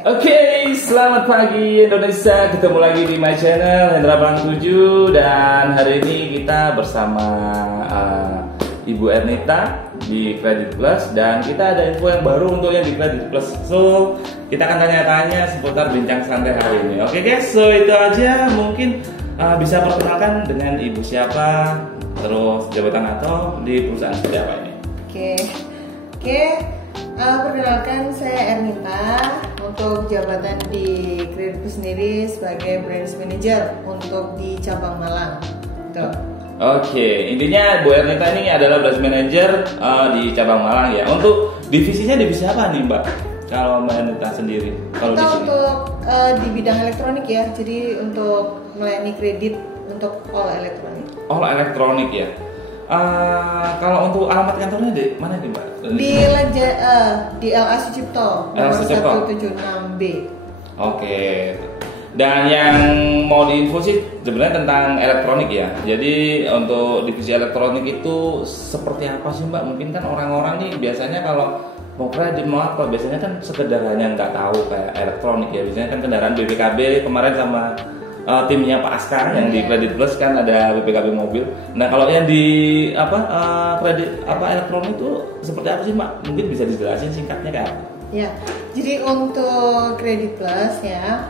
Oke, selamat pagi Indonesia. Ketemu lagi di my channel Hendra Bang 7. Dan hari ini kita bersama Ibu Ernita di Credit Plus. Dan kita ada info yang baru untuk yang di Credit Plus. So, kita akan tanya-tanya seputar bincang santai hari ini. Oke guys, so itu aja. Mungkin bisa perkenalkan dengan ibu siapa, terus jabatan atau di perusahaan seperti apa ini. Oke. Perkenalkan, saya Ernita untuk jabatan di Credit Plus sendiri sebagai Branch Manager untuk di cabang Malang. Tuh. Oke, intinya Bu Ernita ini adalah Branch Manager di cabang Malang ya. Untuk divisinya divisi apa nih Mbak? Kalau Mbak Ernita sendiri? Kalau kita untuk di bidang elektronik ya, jadi untuk melayani kredit untuk all elektronik. All elektronik ya. Kalau untuk alamat kantornya di mana nih Mbak? Di LA Sucipto nomor 176B. Oke. Dan yang mau diinfo sih sebenarnya tentang elektronik ya. Jadi untuk divisi elektronik itu seperti apa sih Mbak? Mungkin kan orang-orang nih biasanya kalau mau kredit mau apa biasanya kan sekedar hanya nggak tahu kayak elektronik ya. Biasanya kan kendaraan BPKB kemarin sama timnya Pak Aska yang di Credit Plus kan ada BPKB mobil. Nah kalau yang di kredit elektronik itu seperti apa sih Mbak? Mungkin bisa dijelasin singkatnya kayak apa? Ya, jadi untuk Credit Plus ya,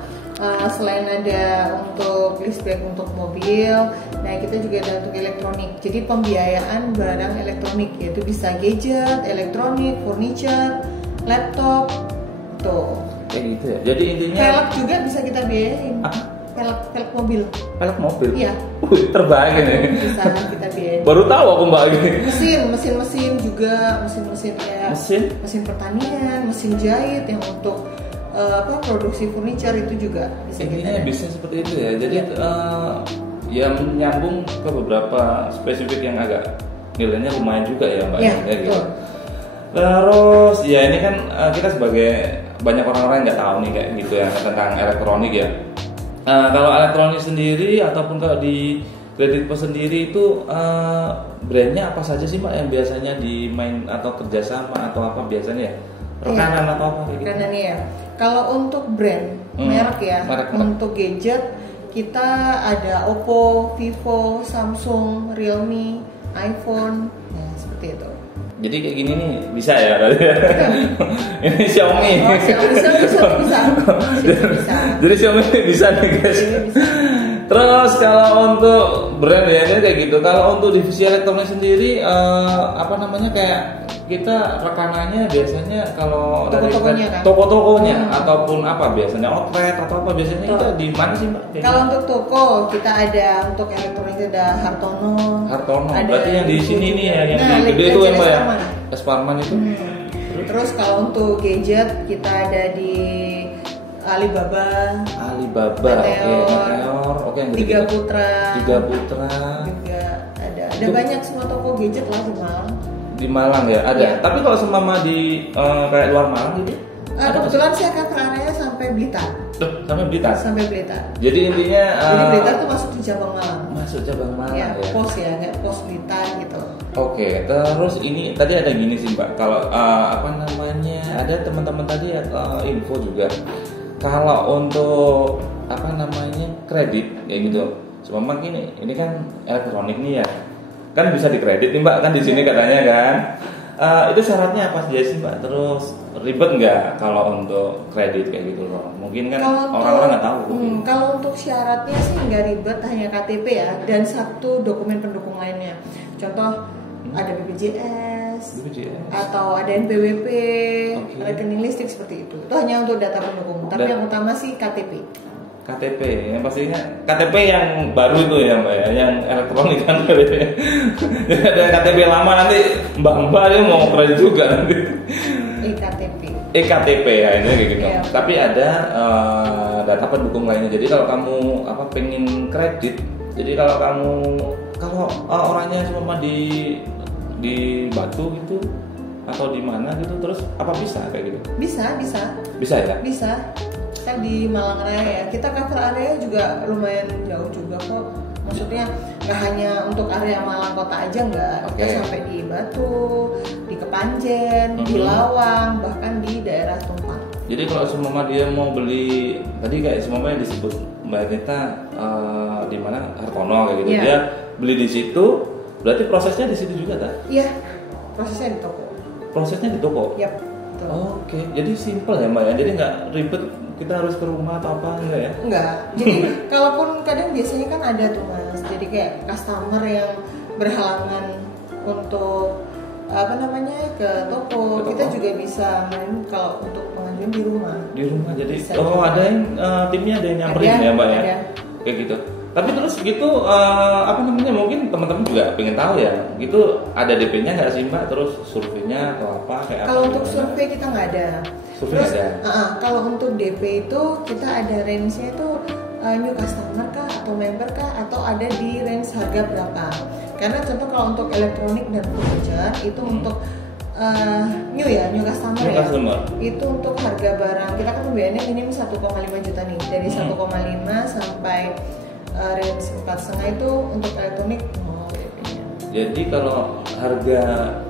selain ada untuk listrik untuk mobil, nah kita juga ada untuk elektronik. Jadi pembiayaan barang elektronik yaitu bisa gadget, elektronik, furniture, laptop, tuh. Kayak gitu ya. Jadi intinya. Velg juga bisa kita biayain. Velg mobil. Velg mobil? Iya. Terbaik ini. Bisa kita biayain. Baru tahu aku Mbak ini. Mesin juga, mesin ya. Mesin pertanian, mesin jahit yang untuk produksi furniture itu juga bisa. Intinya bisa seperti itu ya. Jadi ya menyambung ke beberapa spesifik yang agak nilainya lumayan juga ya Mbak. Ya, gitu. Terus ya ini kan kita sebagai banyak orang-orang nggak tahu nih kayak gitu ya tentang elektronik ya. Kalau elektronik sendiri ataupun kalau di Credit Plus sendiri itu brandnya apa saja sih Mbak yang biasanya dimain atau kerjasama atau apa biasanya ya? Rekanan atau apa gitu? Rekanannya ya. Kalau untuk brand merek ya, untuk gadget kita ada Oppo, Vivo, Samsung, Realme, iPhone, ya seperti itu. Jadi kayak gini nih bisa ya berarti ya? Ini Xiaomi. Bisa. Jadi Xiaomi bisa nih guys. Bisa. Terus kalau untuk brand ya ini kayak gitu. Kalau untuk divisi elektronik sendiri kayak kita rekanannya biasanya kalau toko-tokonya ataupun apa biasanya outlet atau apa biasanya kita di mana sih Mbak? Kalau untuk toko kita ada untuk elektronik ada Hartono. Berarti yang di sini nih ya yang di gede itu ya Mbak ya? Esparman itu. Terus kalau untuk gadget kita ada di Alibaba, Meteor, yang Tiga Putra juga ada banyak semua toko gadget lah di Malang ya ada. Ya. Tapi kalau seumpama di kayak luar Malang gitu? Kebetulan saya cover area sampai Blitar. Sampai Blitar. Jadi intinya jadi Blitar tuh masuk di cabang Malang. Ya. Pos ya, kayak pos Blitar gitu. Oke, terus ini tadi ada gini sih Mbak. Kalau ada teman-teman tadi info juga. Kalau untuk kredit kayak gitu. Seumpama ini kan elektronik nih ya. Kan bisa dikredit nih Mbak kan di sini katanya kan. Itu syaratnya apa saja sih Mbak? Terus ribet nggak kalau untuk kredit kayak gitu loh? Mungkin kan orang-orang nggak tahu. Kalau untuk syaratnya sih nggak ribet, hanya KTP ya dan satu dokumen pendukung lainnya. Contoh ada BPJS atau ada NPWP, rekening listrik seperti itu. Itu hanya untuk data pendukung. Tapi yang utama sih KTP. Yang pastinya KTP yang baru itu ya Mbak ya, yang elektronik kan KTP. Ada KTP lama nanti Mbak dia mau kredit juga nanti. EKTP ya ini kayak gitu. Yeah. Tapi ada data pendukung lainnya. Jadi kalau kamu pengen kredit, jadi kalau orangnya cuma di Batu gitu atau di mana gitu terus apa bisa kayak gitu? Bisa ya? Bisa. Kan di Malang Raya ya, kita cover area juga lumayan jauh juga kok. Maksudnya nggak hanya untuk area Malang kota aja nggak, kita sampai di Batu, di Kepanjen, di Lawang, bahkan di daerah Tumpang. Jadi kalau semua dia mau beli tadi kayak semua yang disebut Mbak Nita di mana Hartono kayak gitu, dia beli di situ, berarti prosesnya di situ juga kan? Iya, prosesnya di toko. Prosesnya di toko. Yap. Oke, jadi simple ya Mbak ya, jadi nggak ribet kita harus ke rumah atau apa enggak ya? Enggak. Jadi kalaupun kadang biasanya kan ada tuh Mas, jadi kayak customer yang berhalangan untuk ke toko. Kita juga bisa main kalau untuk pengajuan di rumah. Di rumah jadi bisa ada yang timnya ada yang nyamperin ya Mbak ya? Ada. Kayak gitu. Tapi terus gitu mungkin teman-teman juga pengen tahu ya, gitu ada DP-nya nggak sih Mbak? Terus surveinya atau apa kayak kalau apa? Untuk survei kita nggak ada. Terus kalau untuk DP itu kita ada range-nya itu new customer kah atau member kah atau ada di range harga berapa? Karena contoh kalau untuk elektronik dan furniture itu untuk new customer. Itu untuk harga barang kita kan pembayarannya minim 1,5 juta nih, dari 1,5 sampai range 4,5 itu untuk elektronik. Jadi kalau harga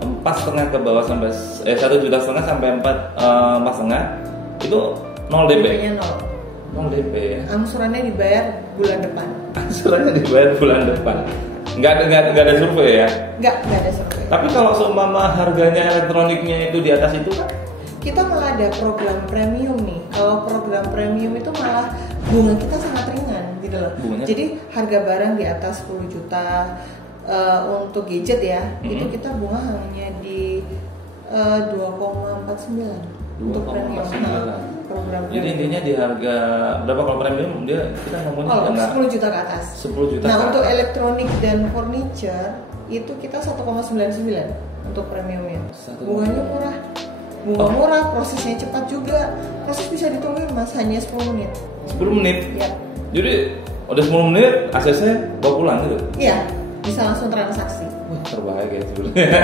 4,5 ke bawah sampai 1,5 juta sampai 4,5 itu 0 DP. DP-nya 0 DP ya. Angsurannya dibayar bulan depan. Angsurannya dibayar bulan depan. Nggak ada survei ya? Nggak ada survei. Tapi kalau seumpama harganya elektroniknya itu di atas itu kan? Kita malah ada program premium nih. Kalau program premium itu malah bunga kita sangat ringan gitu loh. Bunganya? Jadi harga barang di atas 10 juta untuk gadget ya, itu kita bunga hanya di 2,49 untuk premium. Program jadi premium. intinya di harga berapa kalau premium dia kita ngomongin 10 juta ke atas. 10 juta. Nah, untuk elektronik dan furniture itu kita 1,99 untuk premiumnya. Bunganya murah. Murah, prosesnya cepat juga. Proses bisa ditungguin Mas, hanya 10 menit. 10 menit? Ya. Jadi udah 10 menit ACC bawa pulang gitu? Iya, bisa langsung transaksi. Wah, terbaik ya sebenarnya.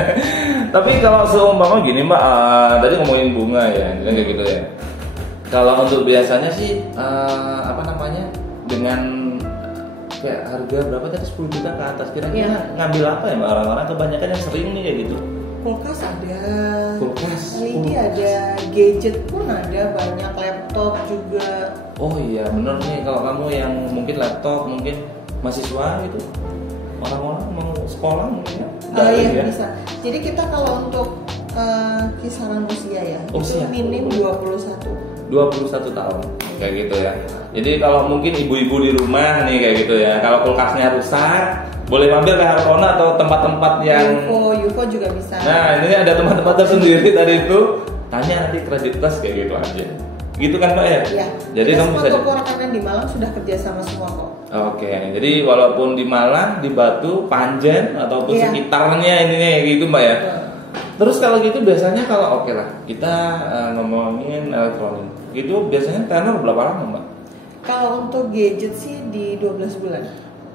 Tapi kalau seumpama gini Mbak, tadi ngomongin bunga ya, kayak gitu ya. Kalau untuk biasanya sih dengan kayak harga berapa tadi 10 juta ke atas kira-kira ngambil apa ya Mbak? Orang-orang kebanyakan yang sering nih kayak gitu. Kulkas ada, LED ada, gadget pun ada, banyak, laptop juga. Oh iya bener nih, kalau kamu yang mungkin laptop, mungkin mahasiswa gitu, orang-orang mau sekolah mungkin ya? Iya bisa. Jadi kita kalau untuk kisaran usia ya, itu minim 21 tahun kayak gitu ya. Jadi kalau mungkin ibu-ibu di rumah nih kayak gitu ya, kalau kulkasnya rusak boleh mampir ke Hartono atau tempat-tempat yang UFO juga bisa. Nah ini ada tempat-tempat tersendiri tadi itu, tanya nanti kredit plus kayak gitu aja. Gitu kan Mbak ya? Iya. Jadi kamu bisa toko rekanan di Malang sudah kerja sama semua kok. Oke, jadi walaupun di Malang, di Batu, Panjen ataupun sekitarnya ininya gitu Mbak ya. Terus kalau gitu biasanya kalau lah kita ngomongin elektronik, gitu biasanya tenor berapa lama Mbak? Kalau untuk gadget sih di 12 bulan.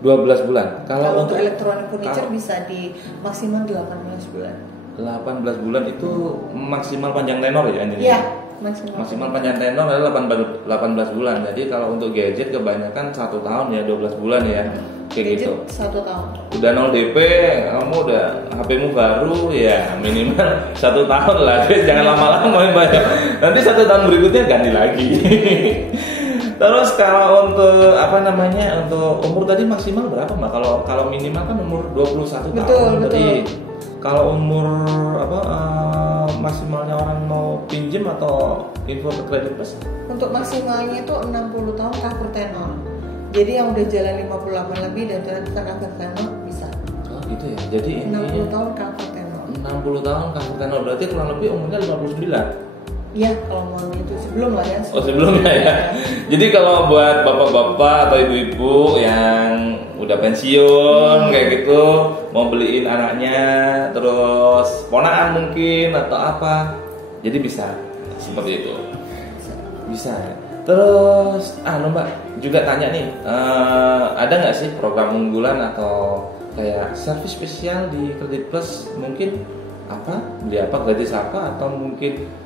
12 bulan. Kalau untuk elektronik furniture bisa di maksimal 18 bulan. 18 bulan itu maksimal panjang tenor ya ini? Iya, maksimal panjang tenor adalah 18 bulan. Jadi kalau untuk gadget kebanyakan 1 tahun ya, 12 bulan ya. Kayak gadget gitu. 1 tahun. Udah 0 DP, kamu udah HP-mu baru ya minimal 1 tahun lah. Jangan lama-lama Mbak. Nanti 1 tahun berikutnya ganti lagi. Terus kalau untuk untuk umur tadi maksimal berapa Mbak? Kalau minimal kan umur 21 tahun. Jadi kalau umur maksimalnya orang mau pinjam atau info ke kredit plus? Untuk maksimalnya itu 60 tahun cover tenor. Jadi yang udah jalan 58 lebih dan kita cover tenor bisa. Oh gitu ya. Jadi 60 tahun cover tenor. 60 tahun cover tenor berarti kurang lebih umurnya 59. Iya, kalau mau itu sebelum lah ya. Oh sebelumnya ya. Jadi kalau buat bapak-bapak atau ibu-ibu yang udah pensiun kayak gitu, mau beliin anaknya, terus ponakan mungkin atau apa, jadi bisa seperti itu. Bisa. Terus, Mbak juga tanya nih, ada nggak sih program unggulan atau kayak servis spesial di Kredit Plus? Mungkin beli apa, gratis apa, atau mungkin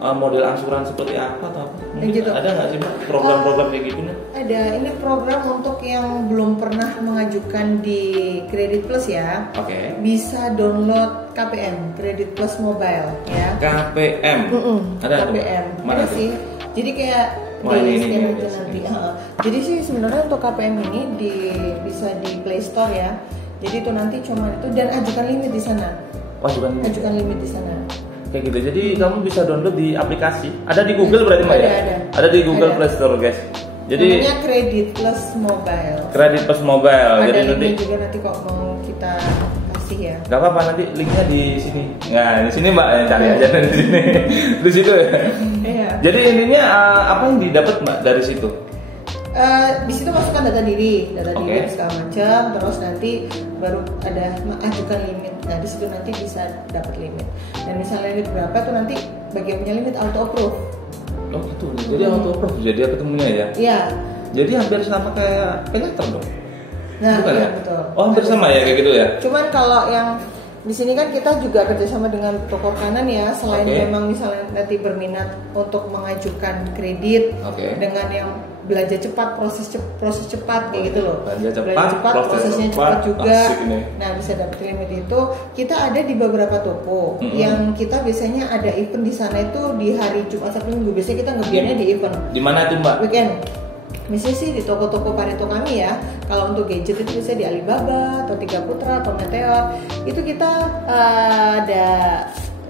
model angsuran seperti apa atau apa? Mungkin gitu. Ada nggak sih Mbak program-program kayak gitu nih? Ada, ini program untuk yang belum pernah mengajukan di Kredit Plus ya. Oke. Bisa download KPM, Credit Plus Mobile ya. KPM. Ada KPM. Mana Ada tuh? sih. Jadi kayak Wah, ini scan aja ini. nanti. Jadi sih sebenarnya untuk KPM ini bisa di Play Store ya. Jadi itu nanti cuma itu dan ajukan limit di sana. Ajukan limit di sana. Kayak gitu. Jadi kamu bisa download di aplikasi. Ada di Google berarti Mbak ya? Ada di Google Ada. Play Store guys. Jadi namanya Credit Plus Mobile. Credit Plus Mobile. Ada Jadi nanti linknya juga nanti kok mau kita kasih ya. nggak apa-apa nanti linknya di sini. Nah di sini Mbak cari aja di sini. Di situ ya. Iya. Jadi intinya apa yang didapat Mbak dari situ? Di situ masukkan data diri Oke. segala macam, terus nanti baru ada ajukan limit. Nah di situ nanti bisa dapat limit. Dan misalnya limit berapa tuh nanti bagian punya limit auto approve. Oh gitu. Jadi auto approve jadi ketemunya ya. Iya. Jadi hampir sama kayak paylater dong. Nah Bukan iya ya? betul. Oh hampir sama ya kayak gitu ya. Cuman kalau yang di sini kan kita juga kerjasama dengan toko kanan ya. Selain Oke. memang misalnya nanti berminat untuk mengajukan kredit Oke. dengan yang belanja cepat, proses cepat kayak gitu loh. Belanja cepat, prosesnya cepat, cepat juga. asik ini. Nah bisa dapat limit itu. Kita ada di beberapa toko yang kita biasanya ada event di sana itu di hari Jumat Sabtu Minggu. Biasanya kita ngebiarnya di event Di mana tuh Mbak? weekend. Misalnya sih di toko-toko Pareto kami ya. Kalau untuk gadget itu bisa di Alibaba atau Tiga Putra atau Meteor. Itu kita ada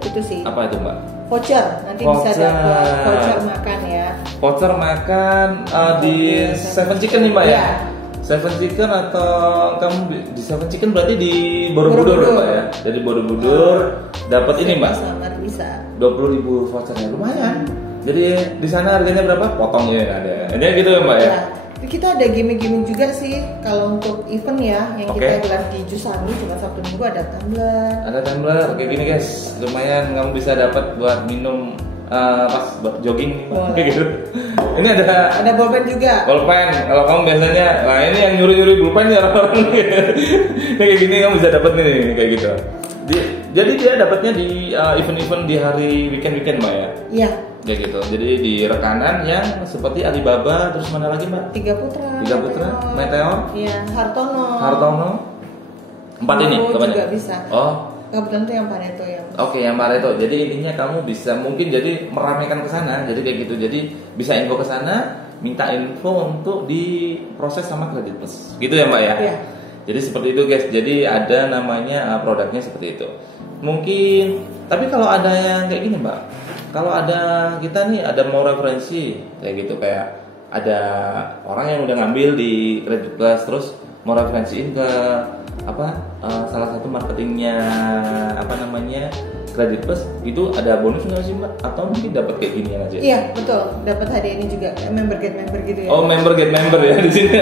itu sih Apa itu Mbak? voucher. Nanti bisa Voucher. dapat voucher makan ya. Voucher makan di Seven Chicken nih Mbak ya? Iya. Seven Chicken atau kamu di Seven Chicken berarti di Borobudur Borobudur. Mbak ya? Jadi Borobudur dapat ini Mbak. Selamat bisa. 20.000 vouchernya lumayan. Jadi di sana harganya berapa? Potongnya ada. Ini gitu ya Mbak ya? Ya. Kita ada gimmick-gimmick juga sih kalau untuk event ya yang Oke. kita gelar di Jusani cuma Sabtu Minggu ada tumbler. Ada tumbler kayak gini guys. Lumayan kamu bisa dapat buat minum pas buat jogging nih Mbak. Boleh. Kayak gitu. Ini ada bolpen juga. Bolpen, kalau kamu biasanya, nah ini yang nyuri-nyuri bolpen ya orang-orang ini kayak gini kamu bisa dapat nih kayak gitu. Jadi dia dapatnya di event-event di hari weekend Mbak ya, Iya. kayak gitu. Jadi di rekanan yang seperti Alibaba, terus mana lagi Mbak? Tiga Putra. Meteor, Iya, Hartono, 4 ini Mambo kebanyakan. juga bisa. Oh, Kebetulan tuh yang Pareto ya. oke, yang Pareto. Jadi intinya kamu bisa mungkin jadi meramaikan ke sana, jadi kayak gitu. Jadi bisa info ke sana, minta info untuk diproses sama Credit Plus. Gitu ya, Mbak ya? Iya. Jadi seperti itu, guys. Jadi ada namanya produknya seperti itu. Mungkin tapi kalau ada yang kayak gini, Mbak. Kalau ada kita nih ada mau referensi kayak gitu kayak ada orang yang udah ngambil di Credit Plus terus mau referensiin ke salah satu marketingnya Credit Plus itu ada bonus nggak sih Mbak? Atau mungkin dapat kayak gini aja? Iya betul, dapat hadiah ini juga member get member gitu ya. Oh member get member ya di sini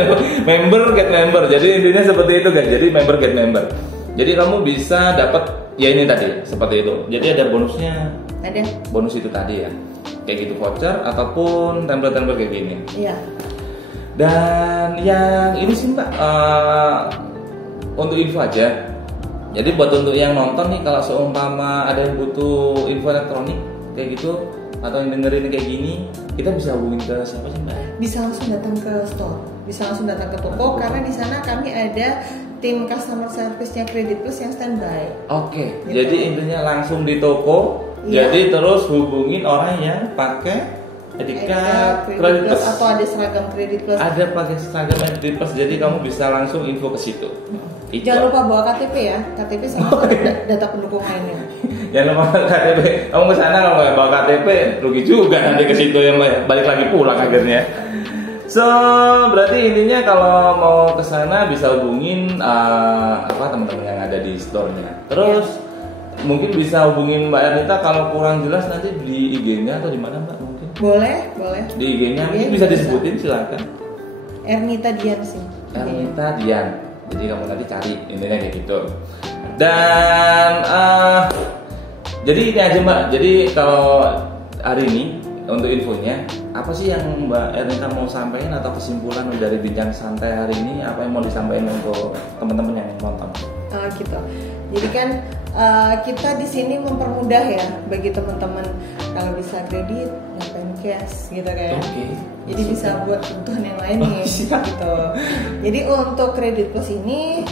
member get member. Jadi intinya seperti itu guys. Jadi member get member. Jadi kamu bisa dapat ya ini tadi seperti itu. Jadi ada bonusnya. Ada. Bonus itu tadi ya. Kayak gitu voucher ataupun template kayak gini. Iya. Dan yang ini sih Mbak untuk info aja. Jadi buat untuk yang nonton nih kalau seumpama ada yang butuh info elektronik kayak gitu atau yang dengerin kayak gini, kita bisa hubungin ke siapa sih Mbak? Bisa langsung datang ke store, bisa langsung datang ke toko karena di sana kami ada tim customer service-nya Credit Plus yang standby. Oke, Gitu. jadi intinya langsung di toko. Iya. Jadi terus hubungin orang yang pakai etiket Credit Plus atau ada seragam Credit Plus. ada pakai seragam Credit Plus, jadi kamu bisa langsung info ke situ. Itu. Jangan lupa bawa KTP ya, KTP sama data pendukung lainnya. Jangan lupa KTP. Kamu ke sana kalau nggak bawa KTP rugi juga nanti ke situ ya Mbak. Balik lagi pulang akhirnya. So berarti intinya kalau mau ke sana bisa hubungin teman-teman yang ada di store-nya. Terus mungkin bisa hubungin Mbak Ernita kalau kurang jelas nanti di IG-nya atau di mana Mbak mungkin? Boleh. Di IG-nya Iya, bisa bisa. disebutin silakan. Ernita Dian sih. Ernita Dian. Jadi kamu nanti cari intinya kayak gitu. Dan jadi ini aja Mbak. Jadi kalau hari ini untuk infonya apa sih yang Mbak Ernita mau sampaikan atau kesimpulan dari bincang santai hari ini, apa yang mau disampaikan untuk teman-teman yang nonton? Gitu. Jadi kan kita di sini mempermudah ya bagi teman-teman kalau bisa kredit ngapain cash gitu kan. Oke. Jadi bisa buat kebutuhan yang lain nih siap. gitu. Jadi untuk Credit Plus ini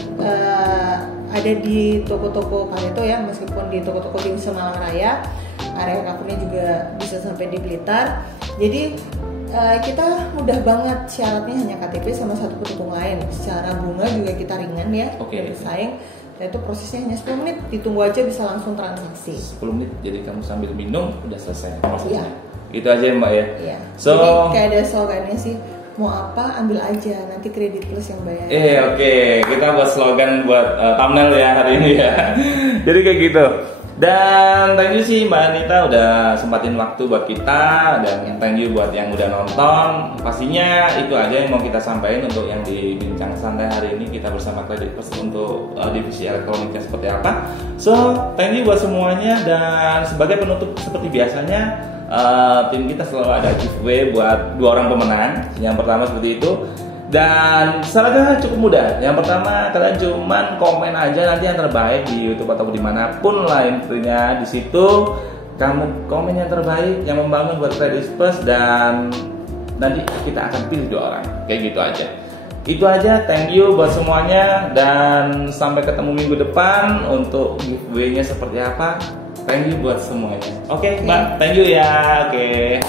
ada di toko-toko Pareto ya, meskipun di toko-toko di Malang Raya. Area covernya juga bisa sampai di Blitar. Jadi kita mudah banget, syaratnya hanya KTP sama satu pendukung lain. Secara bunga juga kita ringan ya, bersaing. Dan itu prosesnya hanya 10 menit, ditunggu aja bisa langsung transaksi. 10 menit, jadi kamu sambil minum udah selesai prosesnya. Iya. Itu aja ya Mbak ya. Iya. So, jadi kayak ada slogannya sih, mau apa ambil aja, nanti Kredit Plus yang bayar. Oke. Kita buat slogan buat thumbnail ya hari ini ya. Jadi kayak gitu. Dan thank you sih Mbak Anita udah sempatin waktu buat kita, dan thank you buat yang udah nonton. Pastinya itu aja yang mau kita sampaikan untuk yang di bincang santai hari ini kita bersama Kredit Plus untuk divisi elektroniknya seperti apa. So thank you buat semuanya, dan sebagai penutup seperti biasanya tim kita selalu ada giveaway buat 2 orang pemenang. Yang pertama seperti itu. Dan syaratnya cukup mudah. Yang pertama, kalian cuman komen aja nanti yang terbaik di YouTube atau dimanapun lah, intinya di situ kamu komen yang terbaik yang membangun buat Kredit Plus, dan nanti kita akan pilih 2 orang. Kayak gitu aja. Itu aja. Thank you buat semuanya, dan sampai ketemu minggu depan untuk giveaway-nya seperti apa. Thank you buat semuanya. Oke, Mbak. Thank you ya. Oke.